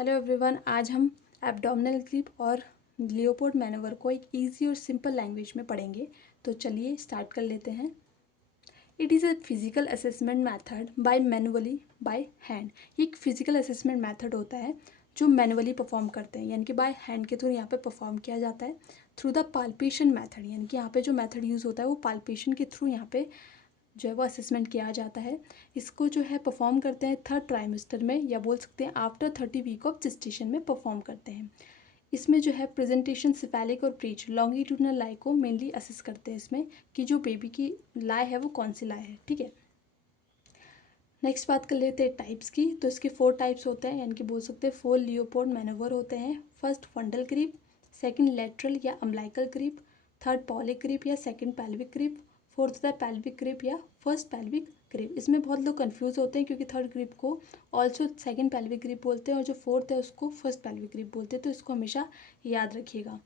Hello everyone, आज हम abdominal grip और लियोपोल्ड मैनोवर को एक इजी और सिंपल लैंग्वेज में पढ़ेंगे। तो चलिए स्टार्ट कर लेते हैं। It is a physical assessment method by manually by hand. ये एक फिजिकल असेसमेंट मैथड होता है जो मैनुअली परफॉर्म करते हैं, यानी कि बाय हैंड के थ्रू यहाँ पे परफॉर्म किया जाता है थ्रू द पाल्पेशन मैथड। यानी कि यहाँ पे जो मैथड यूज़ होता है वो पाल्पेशन के थ्रू यहाँ पे जो है वो असेसमेंट किया जाता है। इसको जो है परफॉर्म करते हैं थर्ड ट्राइमेस्टर में, या बोल सकते हैं आफ्टर 30 वीक ऑफ जेस्टेशन में परफॉर्म करते हैं। इसमें जो है प्रेजेंटेशन सिफेलिक और ब्रीच लॉन्गिट्यूडनल लाई को मेनली असेस करते हैं इसमें कि जो बेबी की लाई है वो कौन सी लाई है। ठीक है, नेक्स्ट बात कर लेते हैं टाइप्स की। तो इसके 4 टाइप्स होते हैं, यानी कि बोल सकते हैं 4 लियोपोल्ड मैनोवर होते हैं। First fundal grip, second lateral या umbilical grip, third Pawlik grip या second pelvic grip, fourth the pelvic grip या फर्स्ट पेल्विक ग्रिप। इसमें बहुत लोग कंफ्यूज होते हैं क्योंकि थर्ड ग्रिप को ऑल्सो सेकंड पेल्विक ग्रिप बोलते हैं और जो फोर्थ है उसको फर्स्ट पेल्विक ग्रिप बोलते हैं, तो इसको हमेशा याद रखिएगा।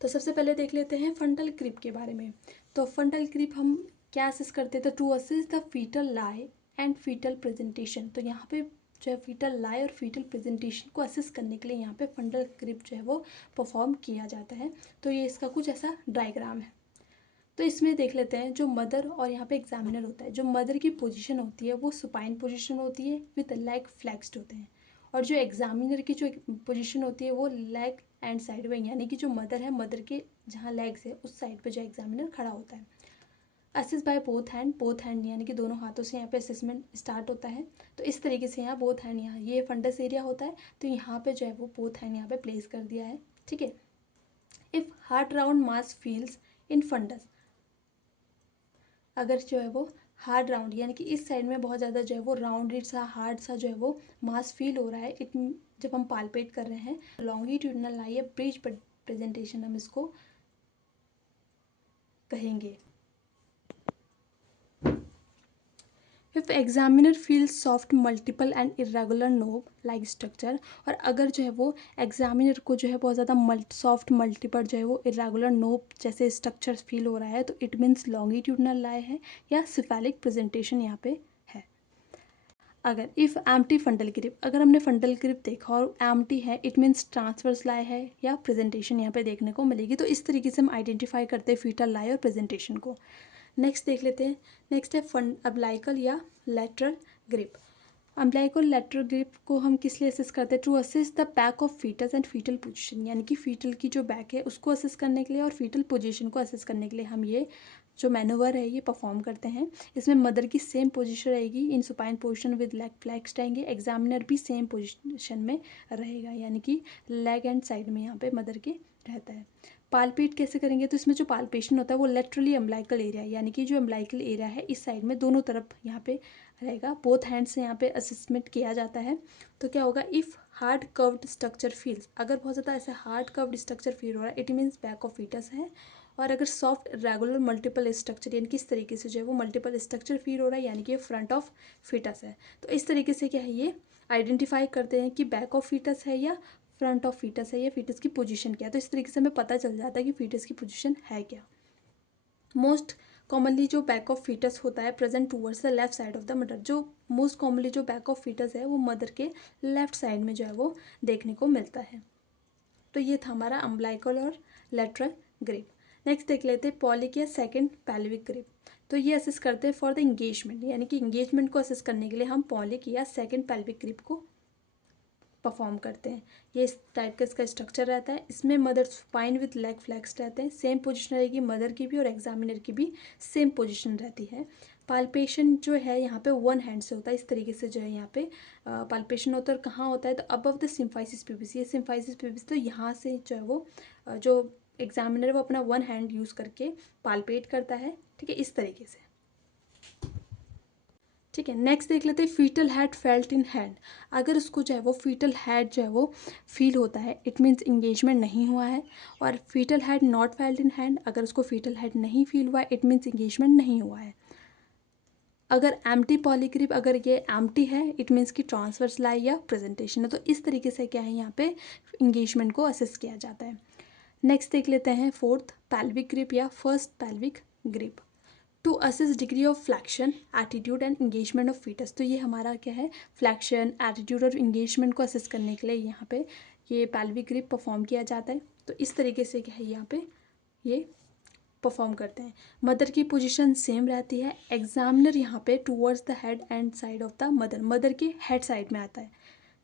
तो सबसे पहले देख लेते हैं फंडल ग्रिप के बारे में। तो फंडल ग्रिप हम क्या असेस करते थे? To assess the foetal lie and foetal presentation. तो यहाँ पे जो है फीटल लाई और फीटल प्रेजेंटेशन को असेस करने के लिए यहाँ पे फंडल ग्रिप जो है वो परफॉर्म किया जाता है। तो ये इसका कुछ ऐसा डायग्राम है। तो इसमें देख लेते हैं जो मदर और यहाँ पे एग्जामिनर होता है। जो मदर की पोजीशन होती है वो सुपाइन पोजीशन होती है विद लेग फ्लेक्स्ड होते हैं, और जो एग्जामिनर की जो पोजीशन होती है वो लेग एंड साइड में, यानी कि जो मदर है, मदर के जहाँ लेग्स है उस साइड पे जो एग्जामिनर खड़ा होता है। असिस्ट बाय बोथ हैंड यानी कि दोनों हाथों से यहाँ पे असेसमेंट स्टार्ट होता है। तो इस तरीके से यहाँ बोथ हैंड, यहाँ ये फंडस एरिया होता है तो यहाँ पे जो है वो बोथ हैंड यहाँ पे प्लेस कर दिया है। ठीक है, if hard round mass feels in fundus, अगर जो है वो हार्ड राउंड यानी कि इस साइड में बहुत ज़्यादा जो है वो राउंडेड सा हार्ड सा जो है वो मास फील हो रहा है, इट जब हम पालपेट कर रहे हैं, लॉन्गिट्यूडनल लाई या ब्रिज प्रेजेंटेशन हम इसको कहेंगे। If examiner feel soft multiple and irregular knob like structure, और अगर जो है वो एग्जामिनर को जो है बहुत ज़्यादा सॉफ्ट मल्टीपल जो है वो इरेगुलर नोब जैसे स्ट्रक्चर फील हो रहा है, तो इट मीन्स लॉन्गिट्यूडनल लाई है या सिफेलिक प्रेजेंटेशन यहाँ पे है। अगर इफ़ एम्प्टी फंडल ग्रिप, अगर हमने फंडल ग्रिप देखा और एम्प्टी है, इट मीन्स ट्रांसवर्स लाई है या प्रेजेंटेशन यहाँ पे देखने को मिलेगी। तो इस तरीके से हम आइडेंटिफाई करते हैं फीटल लाई और प्रेजेंटेशन को। नेक्स्ट देख लेते हैं। नेक्स्ट है अम्बिलिकल या lateral grip. Umbilical lateral grip को हम किस लिए असेस करते हैं? To assess the back of foetus and foetal position, यानी कि फीटल की जो बैक है उसको असेस करने के लिए और फीटल पोजीशन को असेस करने के लिए हम ये जो मैनोवर है ये परफॉर्म करते हैं। इसमें मदर की सेम पोजीशन रहेगी इन supine position with leg flexed रहेंगे, एग्जामिनर भी सेम पोजीशन में रहेगा, यानी कि लेग एंड साइड में यहाँ पे मदर के रहता है। पालपेट कैसे करेंगे? तो इसमें जो पालपेशन होता है वो लेटरली अम्बिलिकल एरिया, यानी कि जो अम्बिलिकल एरिया है इस साइड में दोनों तरफ यहाँ पे रहेगा। बोथ हैंड से यहाँ पे असेसमेंट किया जाता है। तो क्या होगा? If hard curved structure feels, अगर बहुत ज़्यादा ऐसा हार्ड कर्व्ड स्ट्रक्चर फील हो रहा है, it means back of foetus है। और अगर सॉफ्ट रेगुलर मल्टीपल स्ट्रक्चर, यानी किस तरीके से जो है वो मल्टीपल स्ट्रक्चर फील हो रहा है, यानी कि फ्रंट ऑफ फीटस है, तो इस तरीके से क्या है ये आइडेंटिफाई करते हैं कि बैक ऑफ फीटस है या फ्रंट ऑफ फीटस है, या फीटस की पोजीशन क्या है। तो इस तरीके से हमें पता चल जाता है कि फीटस की पोजीशन है क्या। मोस्ट कॉमनली जो बैक ऑफ फीटस होता है present towards the left side of the mother, जो मोस्ट कॉमनली जो बैक ऑफ फीटस है वो मदर के लेफ्ट साइड में जो है वो देखने को मिलता है। तो ये था हमारा अम्बिलिकल और लेटरल ग्रिप। नेक्स्ट देख लेते हैं पॉलिक या सेकंड पेल्विक ग्रिप। तो ये असेस करते हैं फॉर द इंगेजमेंट, यानी कि इंगेजमेंट को असेस करने के लिए हम पॉलिक या सेकंड पेल्विक ग्रिप को परफॉर्म करते हैं। ये इस टाइप का इसका स्ट्रक्चर रहता है। इसमें mother supine with leg flexed रहते हैं, सेम पोजीशन रहेगी मदर की भी और एग्जामिनर की भी सेम पोजीशन रहती है। पाल्पेशन जो है यहाँ पे वन हैंड से होता है, इस तरीके से जो है यहाँ पे पाल्पेशन होता है। और कहाँ होता है? तो अबव द सिम्फाइसिस प्यूबिस, ये सिम्फाइसिस प्यूबिस, तो यहाँ से जो है वो जो एग्जामिनर वो अपना वन हैंड यूज़ करके पाल्पेट करता है। ठीक है, इस तरीके से। ठीक है, नेक्स्ट देख लेते हैं foetal head felt in hand. अगर उसको जो है वो फीटल हेड जो है वो फील होता है, इट मीन्स इंगेजमेंट नहीं हुआ है। और foetal head not felt in hand, अगर उसको फीटल हेड नहीं फील हुआ है, इट मीन्स इंगेजमेंट नहीं हुआ है। अगर एम्प्टी पॉलीग्रिप, अगर ये एम्प्टी है, इट मीन्स कि ट्रांसवर्स लाई या प्रेजेंटेशन है। तो इस तरीके से क्या है यहाँ पे इंगेजमेंट को असेस किया जाता है। नेक्स्ट देख लेते हैं फोर्थ पेल्विक ग्रिप या first pelvic grip. To assess degree of flexion, attitude and engagement of foetus. तो ये हमारा क्या है, फ्लैक्शन, एटीट्यूड और इंगेजमेंट को असेस करने के लिए यहाँ पे ये पेल्विक ग्रिप परफॉर्म किया जाता है। तो इस तरीके से क्या है यहाँ पे ये परफॉर्म करते हैं। मदर की पोजीशन सेम रहती है। एग्जामिनर यहाँ पे towards the head and side of the mother, mother के हेड साइड में आता है।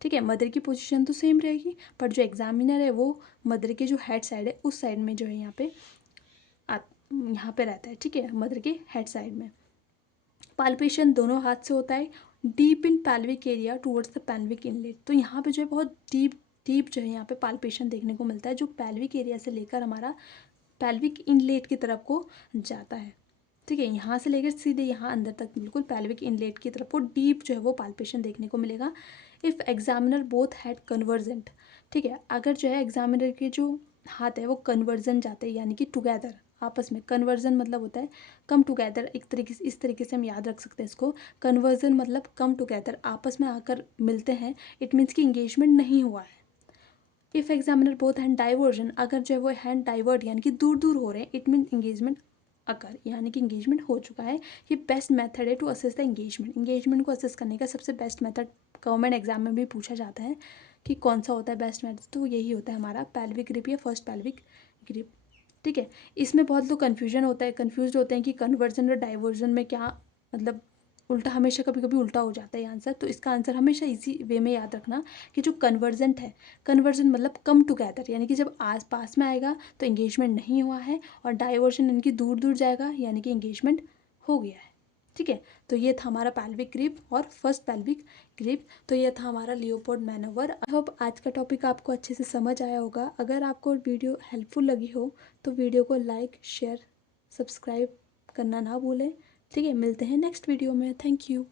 ठीक है, मदर की पोजीशन तो सेम रहेगी, पर जो एग्जामिनर है वो मदर के जो हेड साइड है उस साइड में जो है यहाँ पे रहता है। ठीक है, मदर के हेड साइड में। पाल्पेशन दोनों हाथ से होता है। Deep in pelvic area towards the pelvic inlet. तो यहाँ पे जो है बहुत डीप जो है यहाँ पे पाल्पेशन देखने को मिलता है, जो पैल्विक एरिया से लेकर हमारा पैल्विक इनलेट की तरफ को जाता है। ठीक है, यहाँ से लेकर सीधे यहाँ अंदर तक बिल्कुल पैल्विक इनलेट की तरफ को डीप जो है वो पाल्पेशन देखने को मिलेगा। If examiner both had convergent. ठीक है, अगर जो है एग्जामिनर के जो हाथ है वो कन्वर्जन जाते हैं, यानी कि टुगेदर, आपस में। कन्वर्जन मतलब होता है कम टुगेदर, एक तरीके से, इस तरीके से हम याद रख सकते हैं इसको। कन्वर्जन मतलब कम टुगेदर, आपस में आकर मिलते हैं। इट मीन्स कि इंगेजमेंट नहीं हुआ है। If examiner both hand diversion, अगर जो है वो हैंड डाइवर्ट यानी कि दूर दूर हो रहे हैं, इट मीन इंगेजमेंट अकर, यानी कि इंगेजमेंट हो चुका है। ये बेस्ट मेथड है to assess the engagement. Engagement को असेस करने का सबसे बेस्ट मेथड गवर्नमेंट एग्जाम में भी पूछा जाता है कि कौन सा होता है बेस्ट मेथड, तो यही होता है हमारा पैल्विक ग्रिप या फर्स्ट पैल्विक ग्रिप। ठीक है, इसमें बहुत लोग कन्फ्यूजन होता है, कन्फ्यूज होते हैं कि कन्वर्जन और डाइवर्जन में क्या मतलब, उल्टा, हमेशा कभी कभी उल्टा हो जाता है ये आंसर। तो इसका आंसर हमेशा इसी वे में याद रखना कि जो कन्वर्जेंट है, कन्वर्जन मतलब कम टुगेदर, यानी कि जब आस पास में आएगा तो इंगेजमेंट नहीं हुआ है, और डाइवर्जन यानी कि दूर दूर जाएगा यानी कि इंगेजमेंट हो गया है। ठीक है, तो ये था हमारा पैल्विक ग्रिप और फर्स्ट पैल्विक ग्रिप। तो ये था हमारा लियोपोल्ड मैनोवर। आई होप आज का टॉपिक आपको अच्छे से समझ आया होगा। अगर आपको वीडियो हेल्पफुल लगी हो तो वीडियो को लाइक, शेयर, सब्सक्राइब करना ना भूलें। ठीक है, मिलते हैं नेक्स्ट वीडियो में। Thank you.